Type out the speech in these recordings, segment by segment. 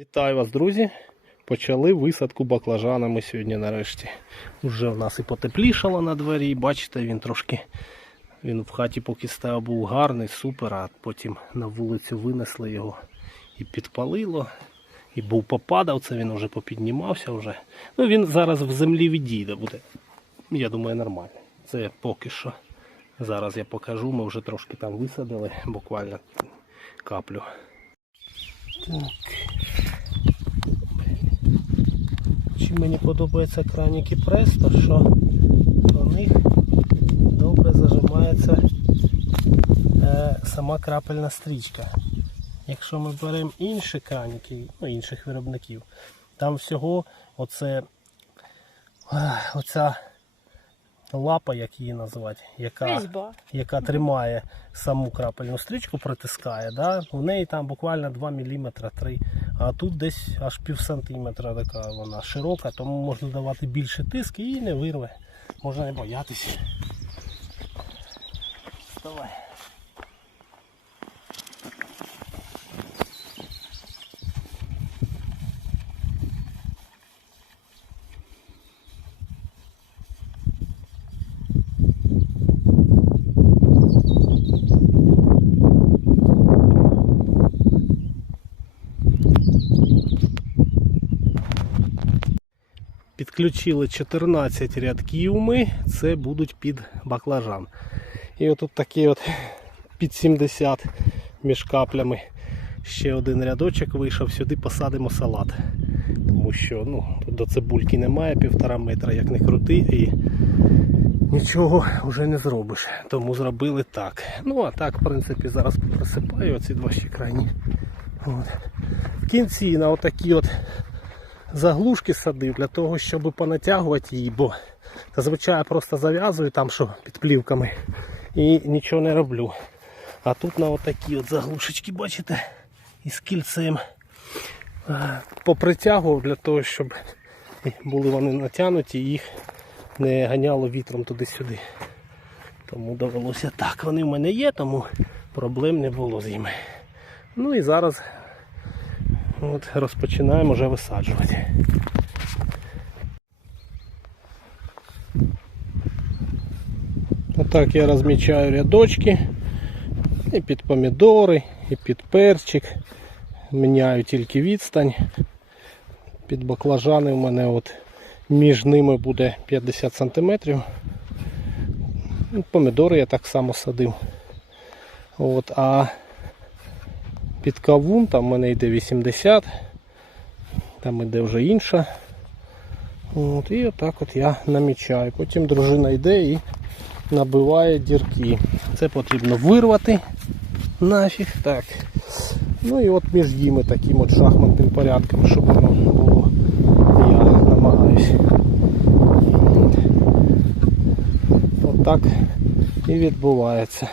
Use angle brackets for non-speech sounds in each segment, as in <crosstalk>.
Вітаю вас, друзі! Почали висадку баклажанами сьогодні нарешті. Уже в нас і потеплішало на дворі. Бачите, він трошки він в хаті поки стояв був гарний, супер, а потім на вулицю винесли його і підпалило. І був попадав, це він вже попіднімався вже. Ну він зараз в землі відійде буде. Я думаю, нормально. Це поки що. Зараз я покажу, ми вже трошки там висадили, буквально каплю. Так. Чим мені подобається краніки Presto, що у них добре зажимається е, сама крапельна стрічка. Якщо ми беремо інші краніки, ну, інших виробників, там всього оце, оця лапа, як її назвати, яка, Різьба. яка тримає саму крапельну стрічку, притискає, да? у неї там буквально 2 мм 3 а тут десь аж пів сантиметра така вона широка, тому можна давати більше тиск і її не вирве. Можна не боятися. Вставай. Підключили 14 рядків ми, це будуть під баклажан. І отут такий от під 70 між каплями. Ще один рядочок вийшов, сюди посадимо салат. Тому що ну, тут до цибульки немає півтора метра, як не крути, і нічого вже не зробиш. Тому зробили так. Ну а так, в принципі, зараз присипаю оці два ще крайні. От. В кінці на отакі от заглушки садив для того, щоб понатягувати її, бо зазвичай я просто зав'язую там, що під плівками, і нічого не роблю. А тут на отакі от заглушечки, бачите, із кільцем е, попритягував для того, щоб були вони натягнуті і їх не ганяло вітром туди-сюди. Тому довелося так. Вони в мене є, тому проблем не було з ними. Ну і зараз От розпочинаємо вже висаджувати. Отак я розмічаю рядочки і під помідори, і під перчик. Міняю тільки відстань. Під баклажани у мене от між ними буде 50 см. Помідори я так само садив. От, а під кавун, там в мене йде 80, там йде вже інша. От, І отак от я намічаю. Потім дружина йде і набиває дірки. Це потрібно вирвати нафіг. Так. Ну і от між ними таким от шахматним порядком, щоб воно було. Я намагаюся. От і відбувається.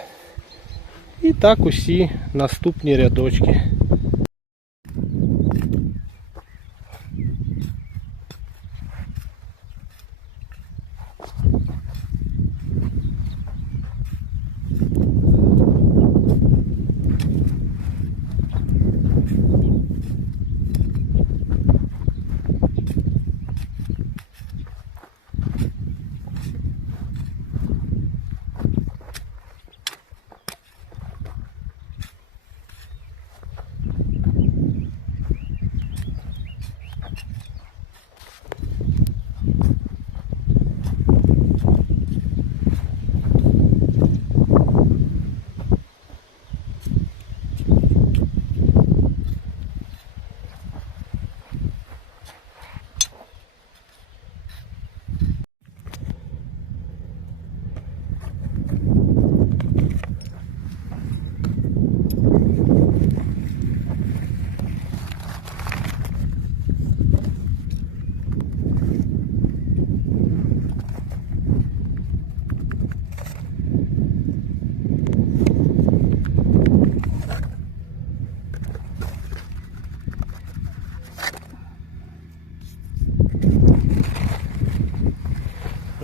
І так усі наступні рядочки.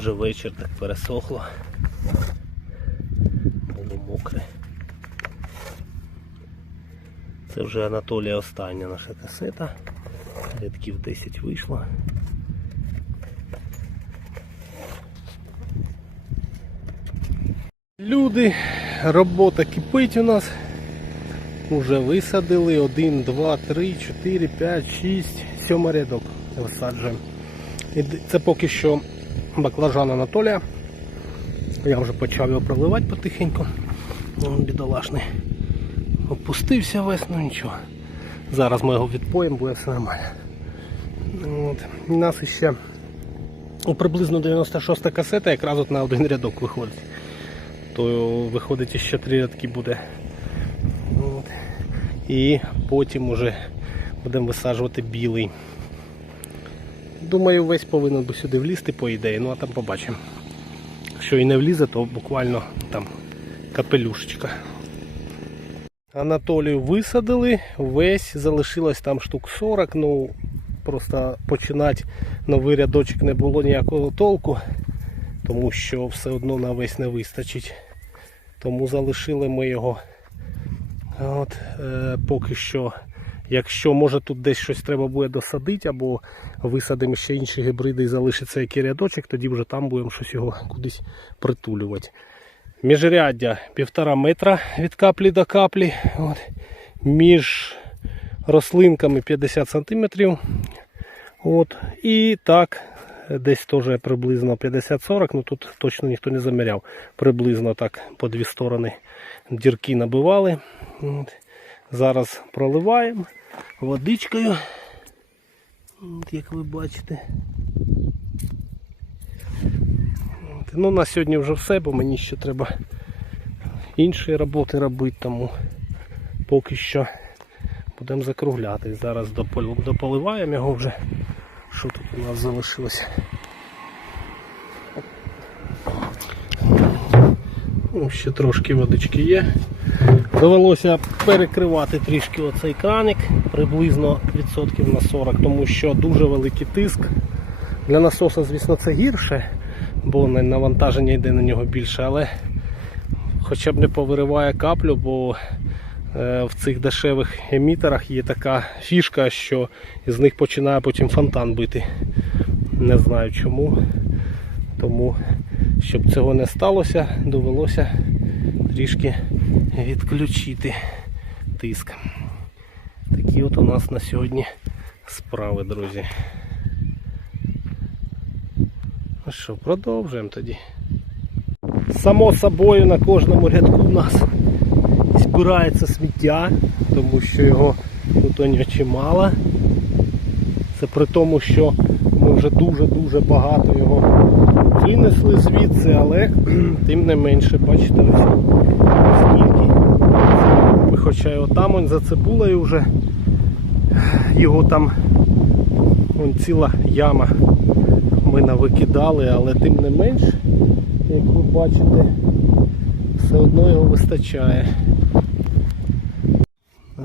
Вже вечір так пересохло. Було мокре. Це вже Анатолія остання наша касета. Рядків 10 вийшло. Люди, робота кипить у нас. Уже висадили 1, 2, 3, 4, 5, 6, 7 рядок висаджуємо. Це поки що баклажан Анатолія. Я вже почав його проливати потихеньку. Вон бідолашний. Опустився весь, ну нічого. Зараз ми його відпоїмо, буде все нормально. От. У нас ще приблизно 96 касета якраз от на один рядок виходить. То виходить ще три рядки буде. От. І потім уже будемо висаджувати білий. Думаю, весь повинен би сюди влізти по ідеї, ну а там побачимо. Якщо і не влізе, то буквально там капелюшечка. Анатолію висадили, весь залишилось там штук 40, ну просто починати новий рядочок не було ніякого толку, тому що все одно на весь не вистачить. Тому залишили ми його От, е, поки що. Якщо може тут десь щось треба буде досадити, або висадимо ще інші гібриди і залишиться який рядочок, тоді вже там будемо щось його кудись притулювати. Міжряддя півтора метра від каплі до каплі. От. Між рослинками 50 см. От. І так, десь теж приблизно 50-40, ну тут точно ніхто не заміряв. Приблизно так по дві сторони дірки набивали. От. Зараз проливаємо водичкою. От, як ви бачите. От. Ну, на сьогодні вже все, бо мені ще треба інші роботи робити, тому поки що будемо закругляти. Зараз допол- дополиваємо його вже. Що тут у нас залишилося? Ну, ще трошки водички є. Довелося перекривати трішки оцей краник, приблизно відсотків на 40, тому що дуже великий тиск. Для насоса, звісно, це гірше, бо навантаження йде на нього більше, але хоча б не повириває каплю, бо е, в цих дешевих емітерах є така фішка, що з них починає потім фонтан бити. Не знаю чому. Тому, щоб цього не сталося, довелося трішки відключити тиск. Такі от у нас на сьогодні справи, друзі. Ну що, продовжуємо тоді. Само собою на кожному рядку у нас збирається сміття, тому що його тут чимало. Це при тому, що ми вже дуже-дуже багато його винесли звідси, але <clears throat> тим не менше, бачите, ось скільки. Хоча його там он за цибулею вже його там вон ціла яма ми навикидали, але тим не менш, як ви бачите, все одно його вистачає.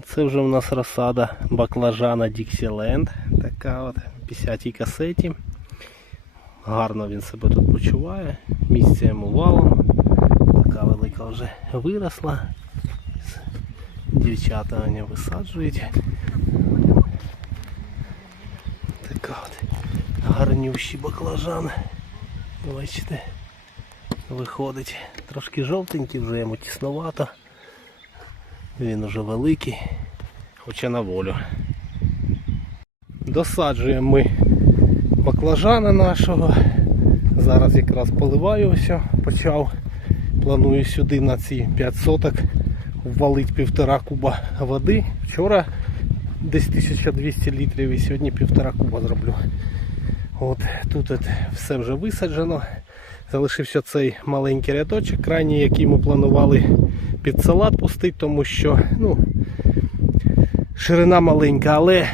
Це вже в нас розсада баклажана Dixieland. Така от в 50-й касеті. Гарно він себе тут почуває. Місце йому валом. Така велика вже виросла. Дівчата вони висаджують. Така от гарнющий баклажан. Бачите, виходить. Трошки жовтенький, вже йому тісновато. Він уже великий, хоча на волю. Досаджуємо ми баклажана нашого. Зараз якраз поливаю все, почав. Планую сюди на ці 5 соток ввалити півтора куба води. Вчора десь 1200 літрів і сьогодні півтора куба зроблю. От Тут от все вже висаджено. Залишився цей маленький рядочок, крайній, який ми планували під салат пустити, тому що ну, ширина маленька, але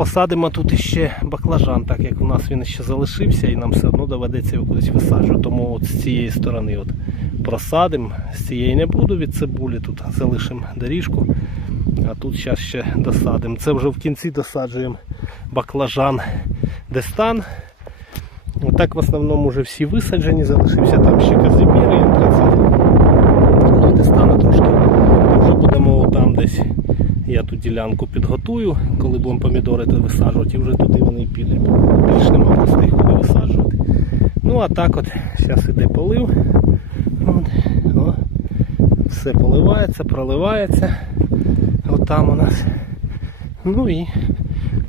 посадимо тут ще баклажан, так як у нас він ще залишився і нам все одно доведеться його кудись висаджувати. Тому от з цієї сторони от просадимо, з цієї не буду від цибулі, тут залишимо доріжку, а тут зараз ще досадимо. Це вже в кінці досаджуємо баклажан Дестан. Отак в основному вже всі висаджені, залишився там ще Казимір і антрацит. Ну, Дестана трошки. Вже будемо там десь Я ту ділянку підготую, коли будемо помідори висаджувати, і вже туди вони підуть. Більш нема простих куди висаджувати. Ну а так от, зараз іде полив. От, о, все поливається, проливається. От там у нас. Ну і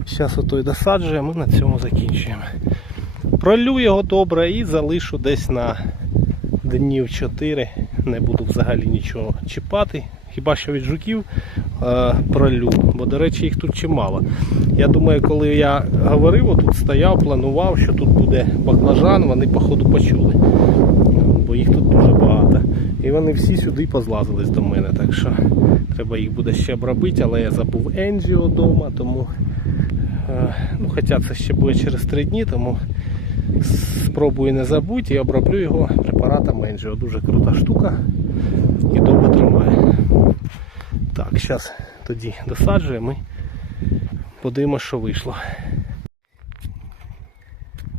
зараз ото й досаджуємо, на цьому закінчуємо. Пролю його добре і залишу десь на днів 4. Не буду взагалі нічого чіпати. Хіба що від жуків е, пролю, бо, до речі, їх тут чимало. Я думаю, коли я говорив, тут стояв, планував, що тут буде баклажан, вони походу почули. Бо їх тут дуже багато. І вони всі сюди позлазились до мене. Так що треба їх буде ще обробити, але я забув Енджіо вдома, тому е, ну, хоча це ще буде через 3 дні, тому спробую не забути і оброблю його препаратом Енджіо. Дуже крута штука і довго тримає. Так, зараз тоді досаджуємо і подивимося, що вийшло.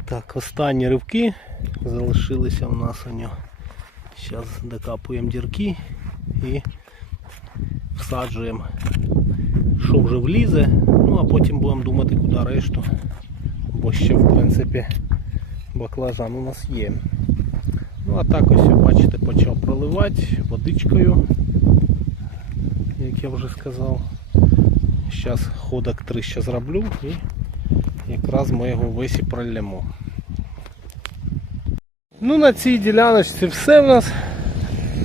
Так, останні ривки залишилися у нас у нього. Зараз докапуємо дірки і всаджуємо, що вже влізе, ну а потім будемо думати, куди решту. Бо ще в принципі баклажан у нас є. Ну а так ось, бачите, почав проливати водичкою, як я вже сказав. Зараз ходок 3 ще зроблю і якраз ми його весь і пролємо. Ну на цій діляночці все в нас.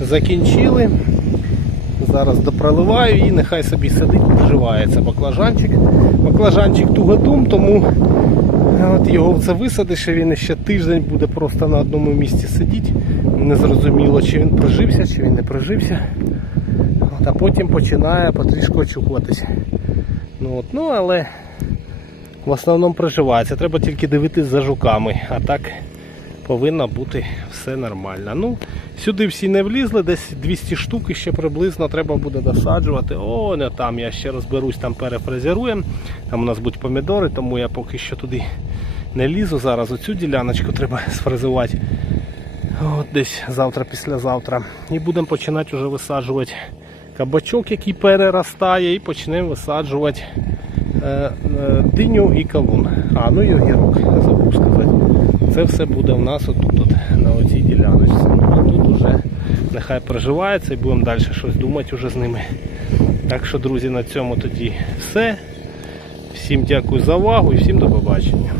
Закінчили. Зараз допроливаю і нехай собі сидить, приживається баклажанчик. Баклажанчик тугодум, тому от його це висадиш, і він ще тиждень буде просто на одному місці сидіти. Незрозуміло, чи він прижився, чи він не прижився. От, а потім починає потрішку очухуватися. Ну, от, ну але в основному приживається. Треба тільки дивитись за жуками. А так повинно бути все нормально. Ну, Сюди всі не влізли, десь 200 штук ще приблизно треба буде досаджувати. О, не там я ще розберусь, там перефрезеруємо. Там у нас будуть помідори, тому я поки що туди не лізу. Зараз оцю діляночку треба сфрезувати. От десь завтра, післязавтра. І будемо починати вже висаджувати кабачок, який переростає, і почнемо висаджувати е, е, диню і кавун. А, ну і огірок, забув сказати. Це все буде у нас отут, от, на оцій діляночці. Ну, а тут вже нехай проживається і будемо далі щось думати вже з ними. Так що, друзі, на цьому тоді все. Всім дякую за увагу і всім до побачення.